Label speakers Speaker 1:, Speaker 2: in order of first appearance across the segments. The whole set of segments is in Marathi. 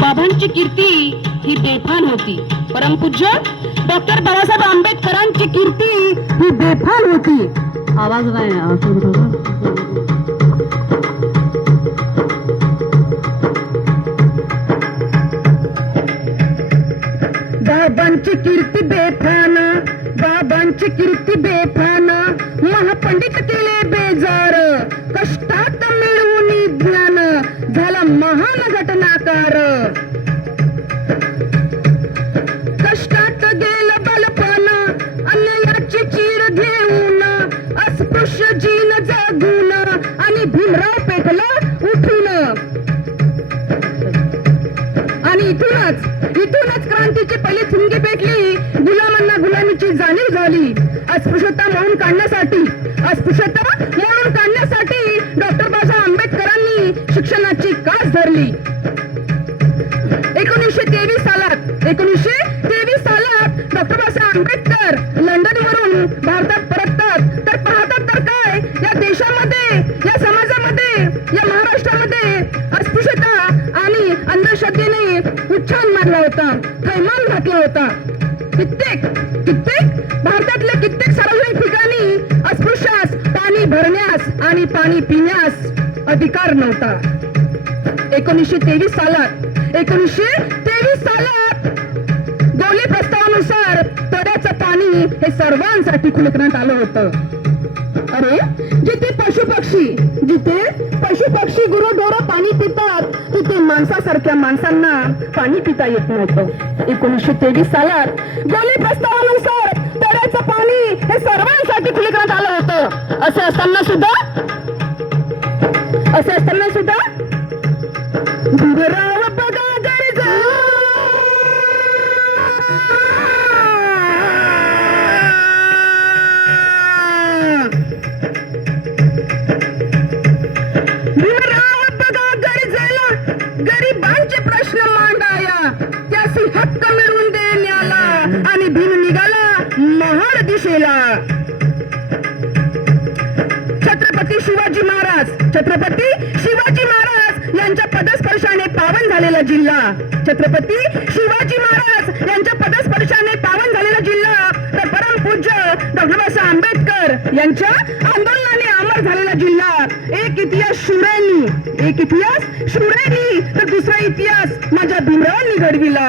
Speaker 1: बाबांची कीर्ती ही बेफान होती. परमपूज्य डॉक्टर बाबासाहेब आंबेडकरांची कीर्ती ही बेफान होती. आवाज नाही बाबांची कीर्ती बेफान बाबांची कीर्ती बेफान. महापंडित केले बेजार कष्टात मिळवून ज्ञान झाला महान घटनाकार. कास एकोणीसशे तेवीस सालात एकोणीसशे तेवीस सालात डॉक्टर बाबासाहेब आंबेडकर लंडन वरून भारतात परततात. तर पाहतात तर काय? या देशामध्ये या समाजामध्ये या महाराष्ट्रामध्ये अस्पृश्यता आणि अंधश्रद्धेने उच्छान मारला होता थैमान घातला होता. कित्येक कित्येक भारतातल्या कित्येक सार्वजनिक ठिकाणी अस्पृश्यास पाणी भरण्यास आणि पाणी पिण्यास अधिकार नव्हता. एकोणीसशे तेवीस सालात एकोणीसशे तेवीस सालात गोली प्रस्तावानुसार तड्याचं पाणी हे सर्वांसाठी खुले करण्यात आलं होतं. अरे जिथे पशु पक्षी जिथे पशु पक्षी गुरुढोर पाणी पितात तिथे माणसासारख्या माणसांना पाणी पिता येत नव्हतं. एकोणीसशे तेवीस सालात गोली प्रस्तावानुसार तड्याचं पाणी हे सर्वांसाठी खुले करण्यात आलं होतं. असं असताना सुद्धा असं असताना सुद्धा दिशेला छत्रपती शिवाजी महाराज छत्रपती शिवाजी महाराज यांच्या पदस्पर्शाने पावन झालेला जिल्हा. छत्रपती शिवाजी महाराज यांच्या पदस्पर्शाने पावन झालेला जिल्हा. तर परमपूज्य डॉक्टर बाबासाहेब आंबेडकर यांच्या आंदोलनाने अमर झालेला जिल्हा. एक इतिहास शूरांनी एक इतिहास शूरांनी तर दुसरा इतिहास माझ्या भीमरावांनी घडविला.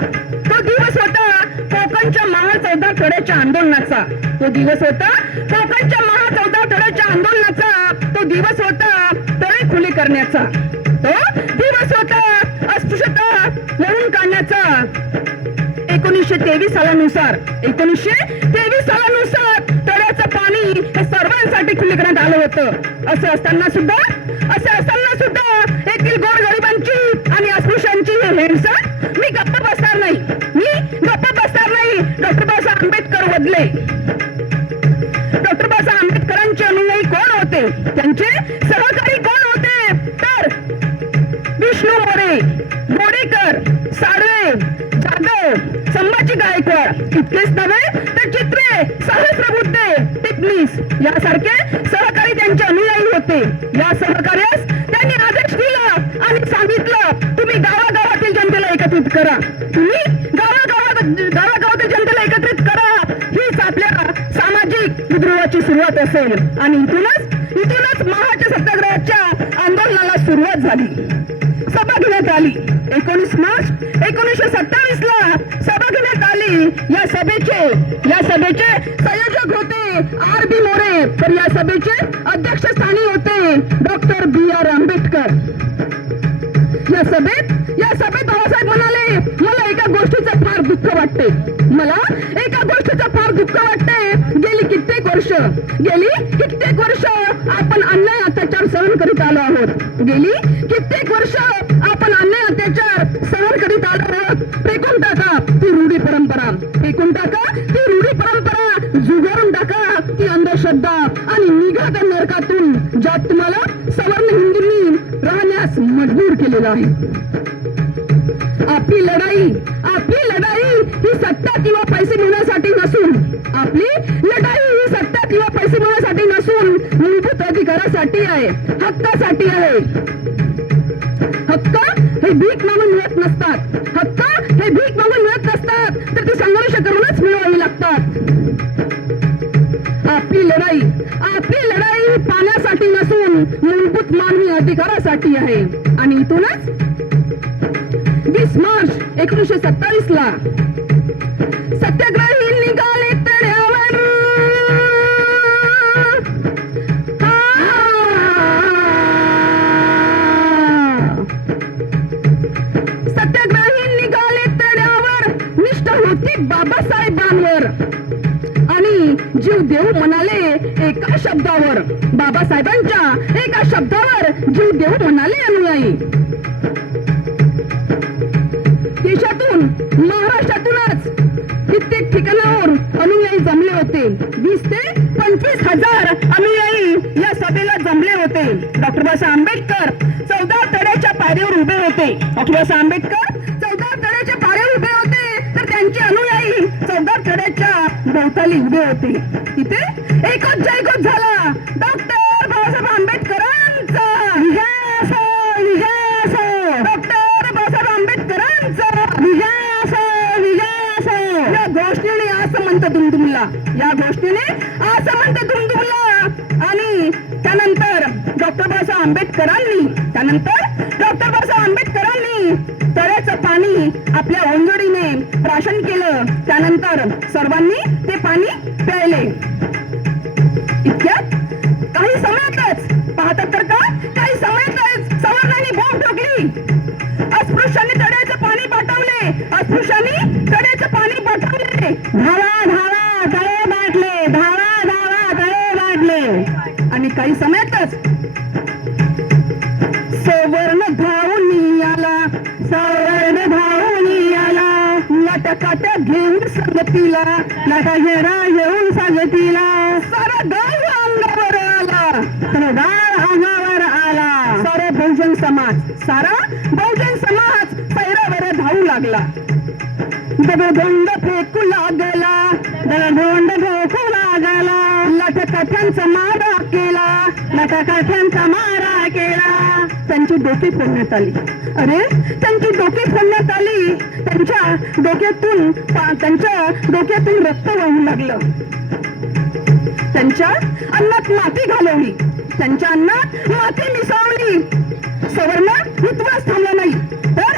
Speaker 1: तो दिवस होता कोकणच्या महा चौदा थोड्याच्या आंदोलनाचा. तो दिवस होता कोकणच्या महा चौदा थोड्याच्या आंदोलनाचा. तो दिवस होता तळे खुले करण्याचा. तो दिवस होता अस्पृश्यता लढून काढण्याचा. एकोणीसशे तेवीस सालानुसार एकोणीसशे तेवीस सालानुसार तळ्याचं पाणी हे सर्वांसाठी खुले करण्यात आलं होतं. असं असताना सुद्धा असं असताना सुद्धा येथील गोरगरिबांची आणि अस्पृश्यांची हे हिंसा मी गप्प बसणार मी गप्प शोधले डॉक्टर बाबासाहेब आंबेडकरांचे अनुयायी कोण होते? त्यांचे सहकारी कोण होते? तर विष्णू मोरे मोरेकर साळवे जाधव संभाजी गायकवाड. इतकेच नव्हे तर चित्रे सहस्रबुद्धे टिपणीस. यासारखे सहकारी त्यांचे अनुयायी होते. या सहकार्यास विद्रोहाची सुरुवात असेल. आणि इथूनच इथूनच महाराष्ट्र सत्याग्रहाच्या आंदोलनाला सुरुवात झाली. सभा घेण्यात आली. एकोणीस मार्च एकोणीसशे सत्तावीस ला सभा घेण्यात आली. या सभेचे या सभेचे संयोजक होते आर बी मोरे. तर या सभेचे अध्यक्ष गेली कित्येक वर्ष आपण अन्याय अत्याचार सहन करीत आलो आहोत. गेली कित्येक वर्ष आपण अन्याय अत्याचार सहन करीत आलो आहोत. फेकून टाका ती रूढी परंपरा. फेकून टाका ती रूढी परंपरा. जुगारून टाका ती अंधश्रद्धा. आणि निघा त्या नरकातून ज्यात तुम्हाला सवर्ण हिंदूंनी राहण्यास मजबूर केलेलं आहे. आपली लढाई आपली लढाई ही सत्ता किंवा पैसे मिळवण्यासाठी नसून आपली हक्कासाठी आहे. हक्कासाठी आहे. हक्क हे भीक मागून मिळत नसतात. हक्क हे भीक मागून मिळत नसतात. तर ते संघर्ष करूनच मिळवावी लागतात. आपली लढाई आपली लढाई पाण्यासाठी नसून मूलभूत मानवी अधिकारासाठी आहे. आणि इथूनच वीस मार्च एकोणीसशे सत्तावीस ला होती बाबासाहेबांवर. आणि जीव देऊ म्हणाले एका शब्दावर. बाबासाहेबांच्या एका शब्दावर जीव देऊ म्हणाले अनुयायी. देशातून महाराष्ट्रातूनच कित्येक ठिकाणावर अनुयायी जमले होते. वीस ते पंचवीस हजार अनुयायी या सभेला जमले होते. डॉक्टर बाबासाहेब आंबेडकर चौदा तड्याच्या पायरीवर उभे होते. डॉक्टर बाबासाहेब आंबेडकर अनुयायी भोवताली उभे होते. इथे एकच जयघोष झाला. डॉक्टर बाबासाहेब आंबेडकरांचा. विजय असो विजय असो डॉक्टर बाबासाहेब आंबेडकरांचा. विजय असो विजय असो या गोष्टीने असं म्हणतं दुमदुमला. या गोष्टीने असं म्हणतं दुमदुमला. आणि डॉक्टर बाबासाहेब आंबेडकरांनी त्यानंतर डॉक्टर बाबासाहेब आंबेडकरांनी तळ्याचं पाणी आपल्या ओंजडीने प्राशन केलं. त्यानंतर सर्वांनी ते पाणी प्यायले. इतक्यात काही समयातच पाहतात तर का? काही समयातच सवर्णांनी बोंब ठोकली. अस्पृश्यांनी तड्याचं पाणी पाठवले. अस्पृश्यांनी तड्याचं पाणी पाठवले. धावा धावा तळे बाटले धावा धावा तळे बाटले आणि काही समयातच. सवर्ण धावून आला सवर्ण धावून आला लाटकाट्या घेऊन सांगतीला लाटा घेरा घेऊन संगतीला. सारा गाव अंगावर आला सारा गाव अंगावर आला. सारा बहुजन समाज सारा बहुजन समाज पैरावर धावू लागला. दगडोंड फेकू लागला दगडोंड फेकू लागला. लाटकाठ्यांचा मारा केला लाटकाठ्यांचा मारा केला. त्यांची डोकी फोडण्यात आली. अरे त्यांची डोकी फोडण्यात आली. त्यांच्या डोक्यातून त्यांच्या डोक्यातून रक्त वाहू लागलं. त्यांच्या अन्नात माती घालवली. त्यांच्या अन्नात माती मिसळली. सवर्ण इतकंच थांबलं नाही. तर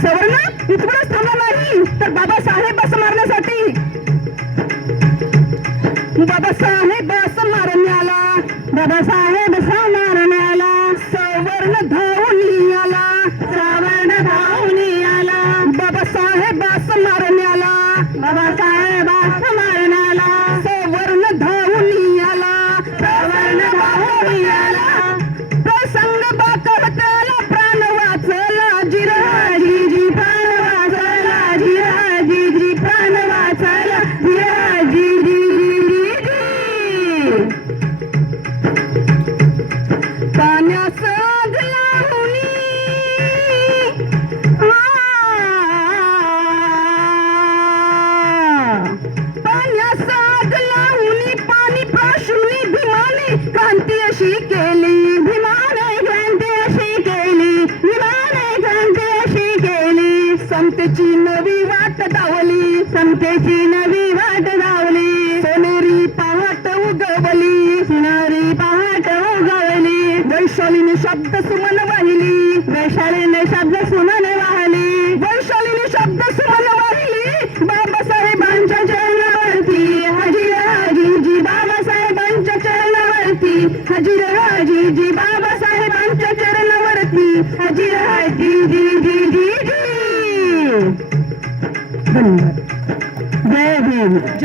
Speaker 1: सवर्ण इतकंच थांबला नाही. तर बाबासाहेब असं मारण्यासाठी. बाबासाहेब क्रांती अशी